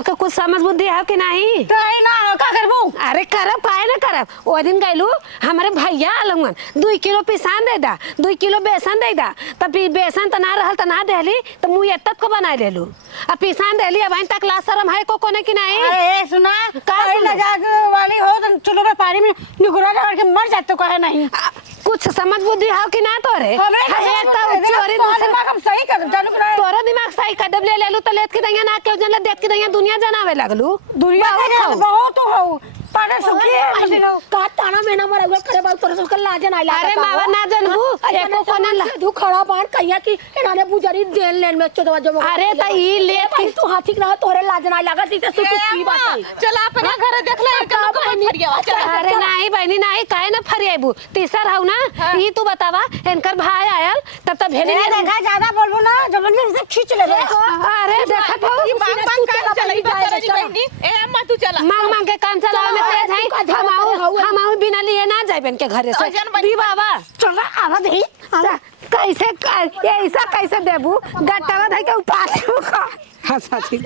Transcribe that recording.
तो के कुछ समझ बुद्धि है कि नहीं? तो आई ना का करबू? अरे करब काहे ना करब। ओ दिन गइलू हमारे भैया आलंगन 2 किलो पिसान दे दा, 2 किलो बेसन दे दा। तब बेसन त ना रहल त ना देली त मुंह एतत को बना लेलू। अब पिसान देली अब तक ला शरम है को कोने की नहीं? अरे सुना का ना जाग वाली हो तो चलो रे पानी में निगुरा डाल के मर जाते कहे नहीं। कुछ समझ बुद्धि है कि ना तोरे? एक त चोरी दिमाग हम सही कर जानू करे। तोरा दिमाग सही कदम ले लेलू त लेत के दैया ना के जन देख के दैया दुनिया जनावे लगलू। दुनिया के बहुत हो पाड़े सुखी है का ताना मेना मर हुआ करे बाल तोरे के लाज ना लागा। अरे मावा ना जनबू एको कोने ला तू खड़ा बाहर कहिया कि इन्होंने बुजरी देन लेन में चोदवा जो। अरे त ई लेत की तू हाथी ना तोरे लाज ना लागा ती से तू की बात है। चल अपना घर देख ले का फरिया चल। अरे नहीं बहनी नहीं काहे ना फरियाबू तीसर हऊ ना ई तू बतावा इनकर भाई आयल तब तब भेली देखा ज्यादा बोलबो ना जबरदस्ती से खींच ले। अरे देखत हो मांग मांग का चली जाए ए अम्मा तू चला मांग मांग के काम चलावे में तेज है। हम आऊ बिना लिए ना जाइबन के घरे से दी बाबा चल आवा दे कैसे ऐसा कैसे देबू गट्टावा धइ के उपास हंसा थी।